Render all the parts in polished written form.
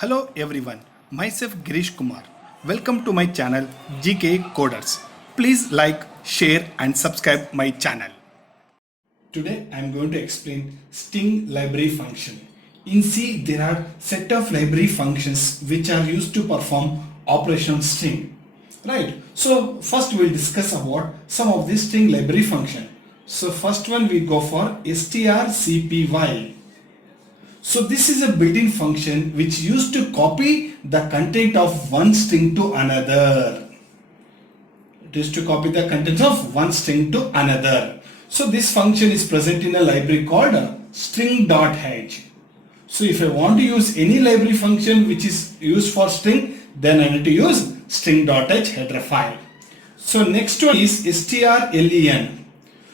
Hello everyone, myself Girish Kumar. Welcome to my channel GK Coders. Please like, share and subscribe my channel. Today I am going to explain string library function. In C there are set of library functions which are used to perform operation on string. Right. So first we will discuss about some of these string library function. So first one we go for strcpy. So this is a built-in function which used to copy the content of one string to another. It is to copy the content of one string to another. So this function is present in a library called string.h. So if I want to use any library function which is used for string, then I need to use string.h header file. So next one is strlen.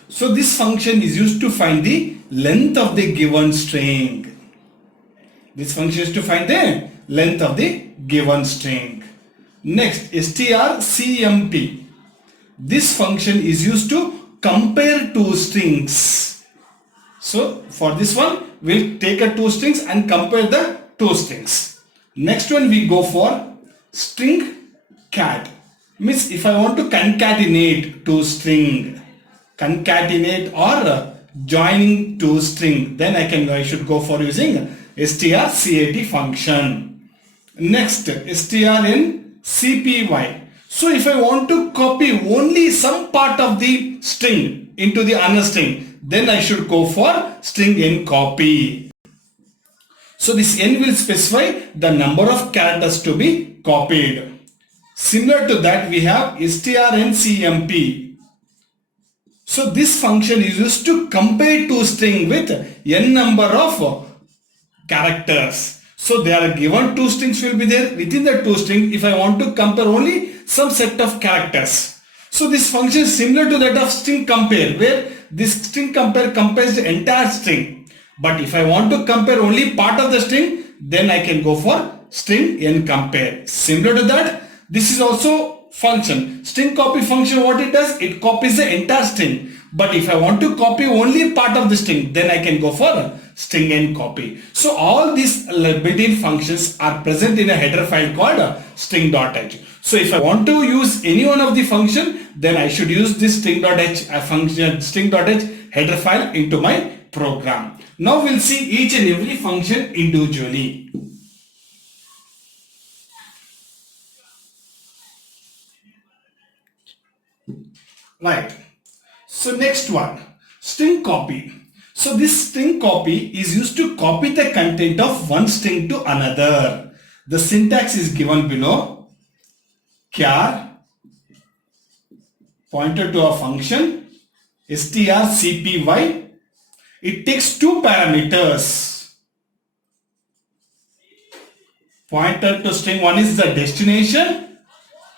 So this function is used to find the length of the given string. This function is to find the length of the given string. Next, strcmp. This function is used to compare two strings. So for this one, we'll take a two strings and compare the two strings. Next one we go for string cat. Means if I want to concatenate two string, concatenate or joining two string, then I should go for using strcat function. Next, strncpy. So if I want to copy only some part of the string into the another string, then I should go for string ncopy. So this n will specify the number of characters to be copied. Similar to that we have strncmp. So this function is used to compare two string with n number of characters. So there are given two strings will be there. Within the two string, if I want to compare only some set of characters. So this function is similar to that of string compare, where this string compare compares the entire string. But if I want to compare only part of the string, then I can go for string nCompare. Similar to that, this is also function. String copy function, what it does? It copies the entire string. But if I want to copy only part of the string, then I can go for string ncopy. So all these built-in functions are present in a header file called string.h. So if I want to use any one of the function, then I should use this string.h function, string.h header file into my program. Now we'll see each and every function individually. Right. So next one, string copy. So this string copy is used to copy the content of one string to another. The syntax is given below. Char, pointer to a function, strcpy. It takes two parameters. Pointer to string, one is the destination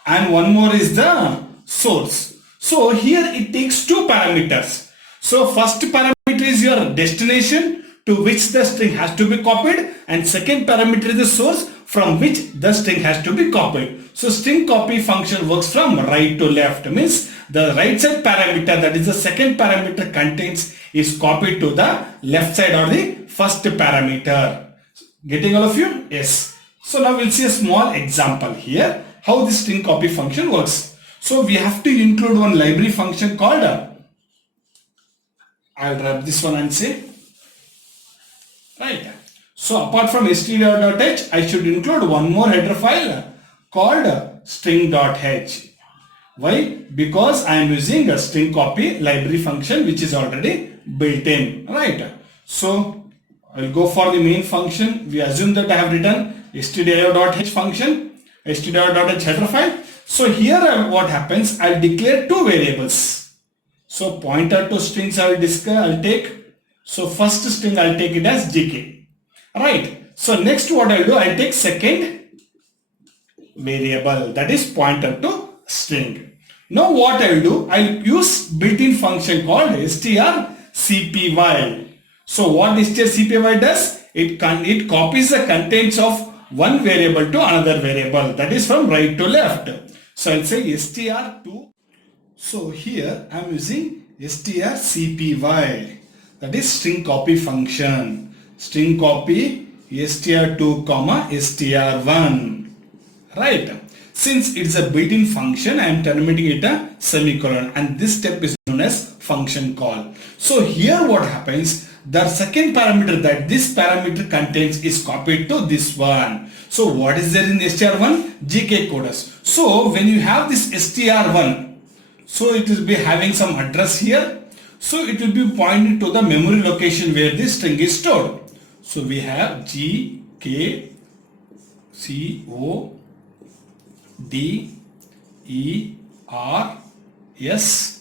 and one more is the source. So here it takes two parameters. So first parameter is your destination to which the string has to be copied, and second parameter is the source from which the string has to be copied. So string copy function works from right to left, means the right side parameter, that is the second parameter contains, is copied to the left side or the first parameter. Getting all of you? Yes. So now we'll see a small example here how this string copy function works. So we have to include one library function called, I'll grab this one and say, right. So apart from str.h, I should include one more header file called string.h. Why? Because I am using a string copy library function which is already built in, right? So I'll go for the main function. We assume that I have written stdio.h function, stdio.h header file. So here what happens, I'll declare two variables. So pointer to strings I'll take. So first string I'll take it as gk. Right. So next what I'll do, I'll take second variable, that is pointer to string. Now what I'll do, I'll use built-in function called strcpy. So what strcpy does, it copies the contents of one variable to another variable, that is from right to left. So I'll say str2. So here I am using strcpy, that is string copy function. String copy str2 comma str1, right? Since it's a built-in function, I am terminating it a semicolon, and this step is known as function call. So here what happens, the second parameter that this parameter contains is copied to this one. So what is there in str1? GK coders. So when you have this str1, so it will be having some address here. So it will be pointing to the memory location where this string is stored. So we have GK CODERS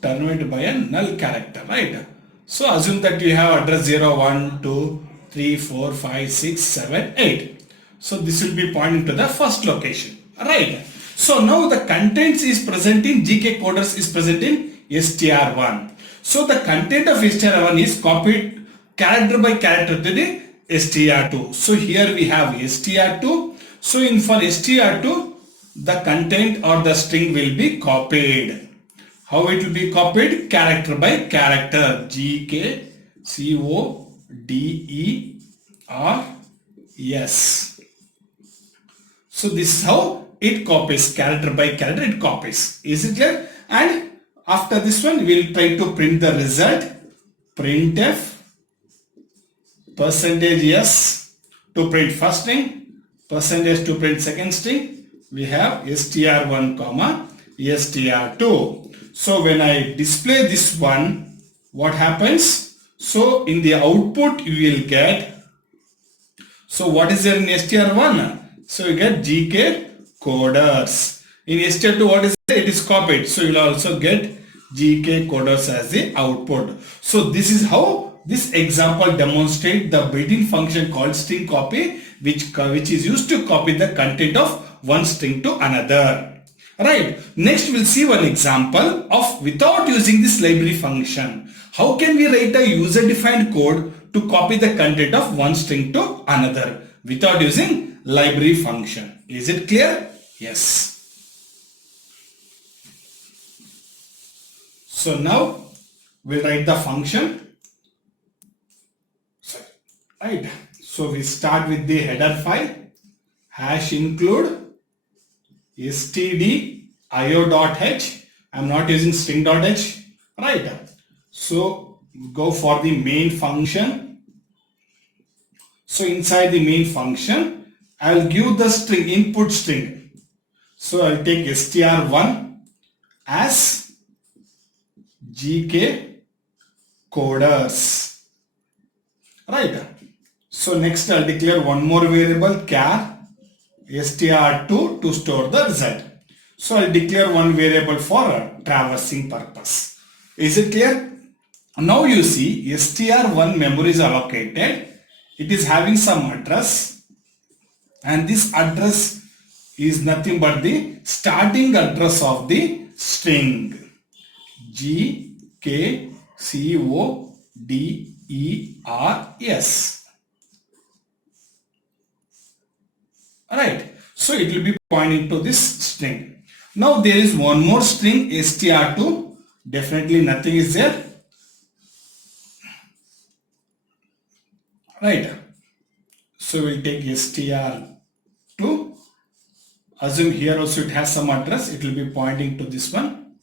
terminated by a null character, right? So assume that you have address 0, 1, 2, 3, 4, 5, 6, 7, 8. So this will be pointing to the first location, right? So now the contents is present in GK coders is present in str1. So the content of str1 is copied character by character to the str2. So here we have str2. So in for str2, the content or the string will be copied. How it will be copied? Character by character. GK CODERS. So this is how it copies. Character by character it copies. Is it clear? And after this one we will try to print the result. Printf %s to print first string, % to print second string. We have str1 comma str2. So when I display this one, what happens? So in the output you will get, so what is there in str1? So you get GK coders. In str2 what is there? It is copied. So you will also get GK coders as the output. So this is how this example demonstrates the built-in function called string copy, which is used to copy the content of one string to another. Right. Next we'll see one example of without using this library function. How can we write a user-defined code to copy the content of one string to another without using library function? Is it clear? Yes. So now we'll write the function. Right. So we start with the header file. Hash include stdio.h. I'm not using string.h. Right. So go for the main function. So inside the main function, I'll give the string input string. So I'll take str1 as GK coders. Right. So next I'll declare one more variable char str2 to store the result. So I'll declare one variable for a traversing purpose. Is it clear? Now you see str1 memory is allocated. It is having some address, and this address is nothing but the starting address of the string GKCODERS. Right. So it will be pointing to this string. Now there is one more string str2. Definitely nothing is there. Right. So we'll take str2. Assume here also it has some address. It will be pointing to this one.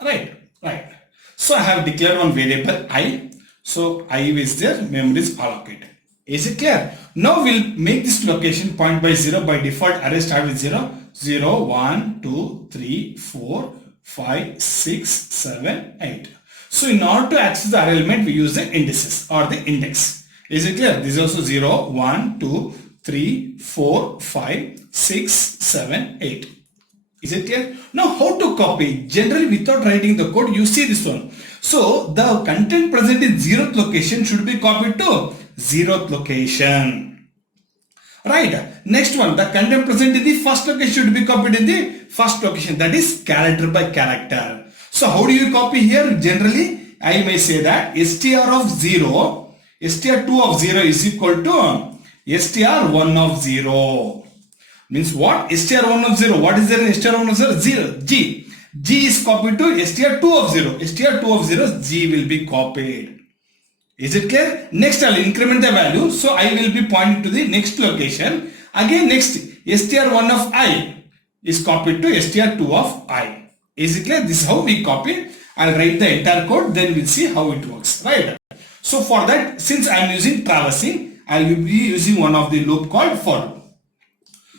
Right. Right. So I have declared one variable I. So I is there, memory is allocated. Is it clear? Now we'll make this location point by 0. By default array start with 0. 0, 1, 2, 3, 4, 5, 6, 7, 8. So in order to access the array element, we use the indices or the index. Is it clear? This is also 0, 1, 2, 3, 4, 5, 6, 7, 8. Is it clear? Now how to copy? Generally without writing the code, you see this one. So the content present in 0th location should be copied to 0th location. Right. Next one, the content present in the first location should be copied in the first location. That is character by character. So how do you copy here? Generally, I may say that str of 0, str2 of 0 is equal to str1 of 0. Means what? str1 of 0. What is there in str1 of 0? 0. G. G is copied to str2 of 0. str2 of 0, G will be copied. Is it clear? Next I'll increment the value. So I will be pointing to the next location. Again next str1 of I is copied to str2 of I. Is it clear? This is how we copy. I'll write the entire code, then we'll see how it works, right? So for that, since I am using traversing, I will be using one of the loop called for loop.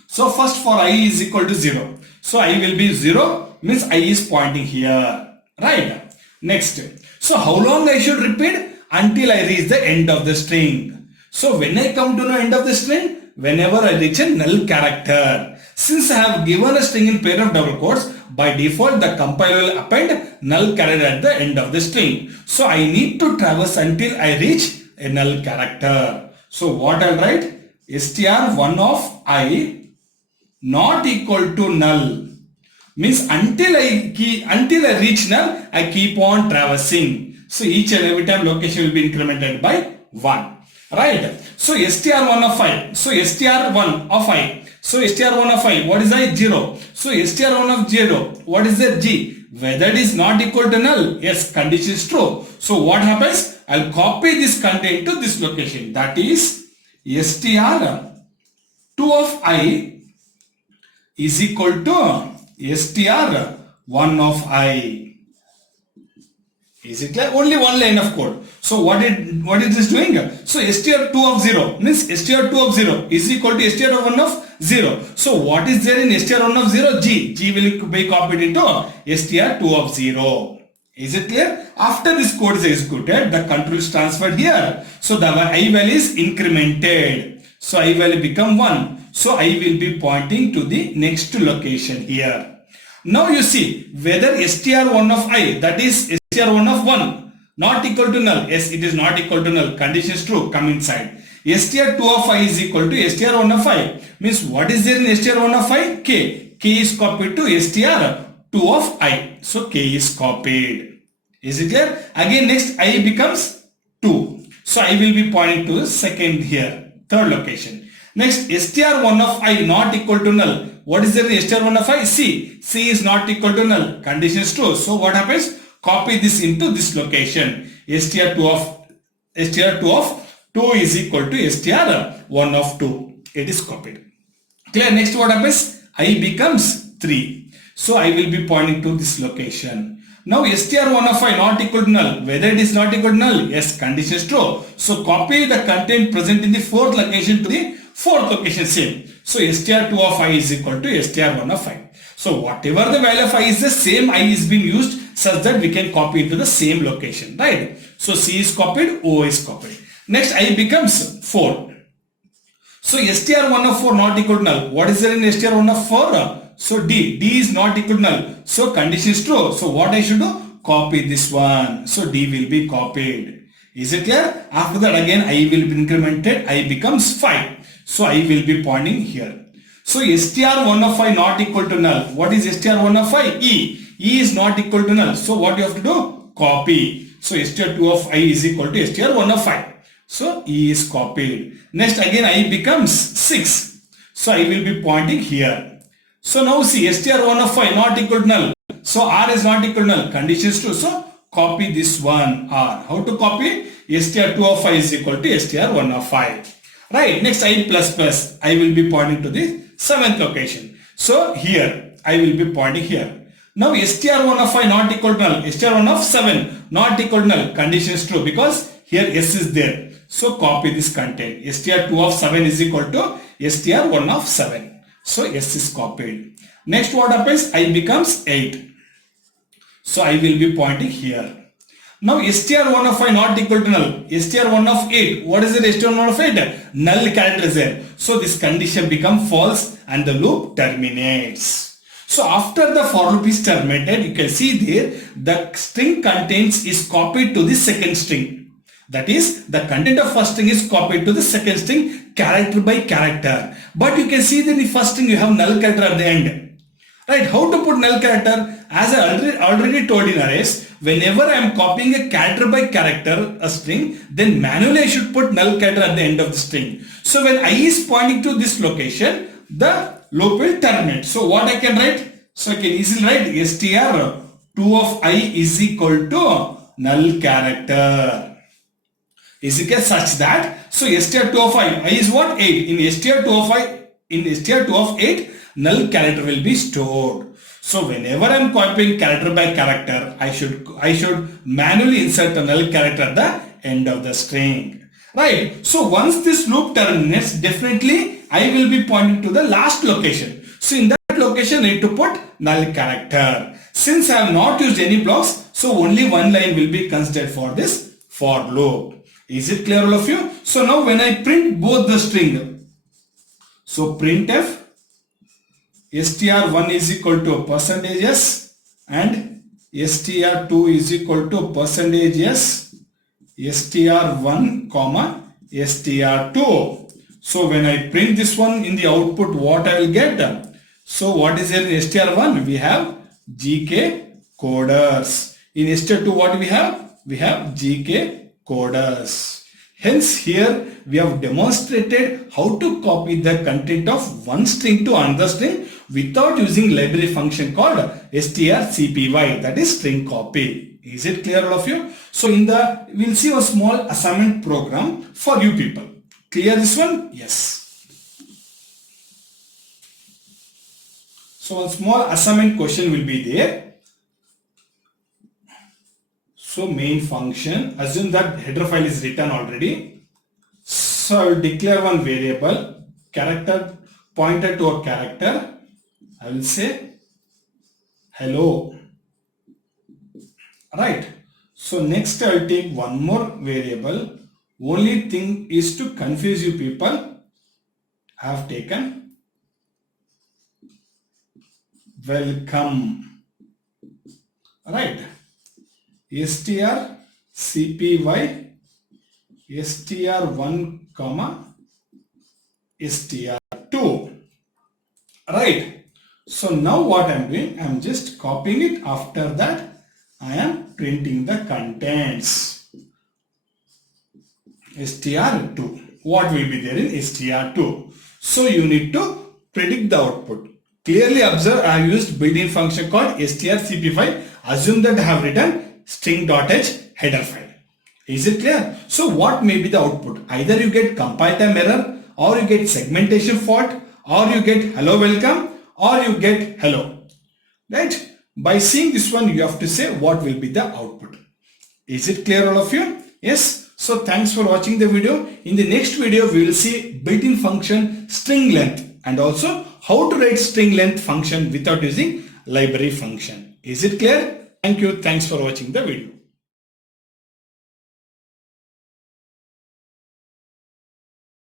So first for I is equal to 0. So I will be 0 means I is pointing here, right? Next, so how long I should repeat? Until I reach the end of the string. So when I come to the end of the string, whenever I reach a null character. Since I have given a string in pair of double quotes, by default the compiler will append null character at the end of the string. So I need to traverse until I reach a null character. So what I'll write? str1 of I not equal to null. Means until I reach null, I keep on traversing. So each and every time location will be incremented by 1. Right? So str1 of I. So str1 of I. So str1 of I. What is I? 0. So str1 of 0. What is that? G. Whether it is not equal to null. Yes, condition is true. So what happens? I'll copy this content to this location. That is str2 of I is equal to str1 of I. Is it clear? Only one line of code. So what is this doing? So str2 of 0 means str2 of 0 is equal to str1 of 0. So what is there in str1 of 0? G. G will be copied into str2 of 0. Is it clear? After this code is executed, the control is transferred here. So the I value is incremented. So I value become 1. So I will be pointing to the next location here. Now you see whether str1 of I, that is str1 of 1 not equal to null. Yes, it is not equal to null. Condition is true. Come inside. str2 of I is equal to str1 of I. Means what is there in str1 of I? K. K is copied to str2 of I. So K is copied. Is it clear? Again next I becomes 2. So I will be pointing to the second here. Third location. Next str1 of I not equal to null. What is there in str1 of I? C. C is not equal to null. Condition is true. So what happens? Copy this into this location. str2 of 2 is equal to str1 of 2. It is copied. Clear? Next what happens? I becomes 3. So I will be pointing to this location. Now str1 of I not equal to null. Whether it is not equal to null? Yes, condition is true. So copy the content present in the fourth location to the fourth location same. So str2 of I is equal to str1 of I. So whatever the value of I is, the same I is being used such that we can copy into the same location, right? So C is copied, O is copied. Next I becomes 4. So str1 of 4 not equal to null. What is there in str1 of 4? So D. D is not equal to null. So condition is true. So what I should do? Copy this one. So D will be copied. Is it clear? After that again I will be incremented. I becomes 5. So I will be pointing here. So str1 of I not equal to null. What is str1 of I? E. E is not equal to null. So what you have to do? Copy. So str2 of I is equal to str1 of I. So E is copied. Next again I becomes 6. So I will be pointing here. So now see str1 of I not equal to null. So R is not equal to null. Condition is true. So copy this one R. How to copy? str2 of I is equal to str1 of I. Right. Next I plus plus. I will be pointing to the 7th location. So here I will be pointing here. Now str1 of I not equal to null. str1 of 7 not equal to null. Condition is true because here S is there. So copy this content. str2 of 7 is equal to str1 of 7. So S is copied. Next what happens? I becomes 8. So I will be pointing here. Now str1 of I not equal to null. str1 of 8. What is the str1 of 8? Null character is there. So this condition becomes false and the loop terminates. So after the for loop is terminated, you can see there the string contains is copied to the second string. That is, the content of first string is copied to the second string character by character. But you can see that in the first string you have null character at the end. Right? How to put null character? As I already told in arrays, whenever I am copying a character by character, a string, then manually I should put null character at the end of the string. So when I is pointing to this location, the loop will terminate. So what I can write? So I can easily write str2 of I is equal to null character. Is it such that, so str2 of I is what? 8. In str2 of 8, null character will be stored. So whenever I am copying character by character, I should manually insert a null character at the end of the string. Right. So once this loop terminates, definitely I will be pointing to the last location. So in that location, I need to put null character. Since I have not used any blocks, so only one line will be considered for this for loop. Is it clear, all of you? So now when I print both the string, so printf str1 is equal to %s and str2 is equal to %s str1 comma str2. So when I print this one in the output, what I will get? So what is there in str1? We have GK coders. In str2 what we have? We have GK coders. Hence here we have demonstrated how to copy the content of one string to another string without using library function called strcpy, that is string copy. Is it clear, all of you? So we'll see a small assignment program for you people. Clear this one? Yes. So a small assignment question will be there. So main function, assume that header file is written already. So I will declare one variable, character pointer to a character. I will say hello. Right. So next I will take one more variable. Only thing is to confuse you people, I have taken welcome. Right. strcpy str1 comma str2. Right. So now what I am doing, I am just copying it. After that I am printing the contents. str2. What will be there in str2? So you need to predict the output. Clearly observe, I have used built-in function called strcpy. Assume that I have written string.h header file. Is it clear? So what may be the output? Either you get compile time error, or you get segmentation fault, or you get hello welcome, or you get hello. Right? By seeing this one, you have to say what will be the output. Is it clear, all of you? Yes. So thanks for watching the video. In the next video, we will see built-in function string length and also how to write string length function without using library function. Is it clear? Thank you. Thanks for watching the video.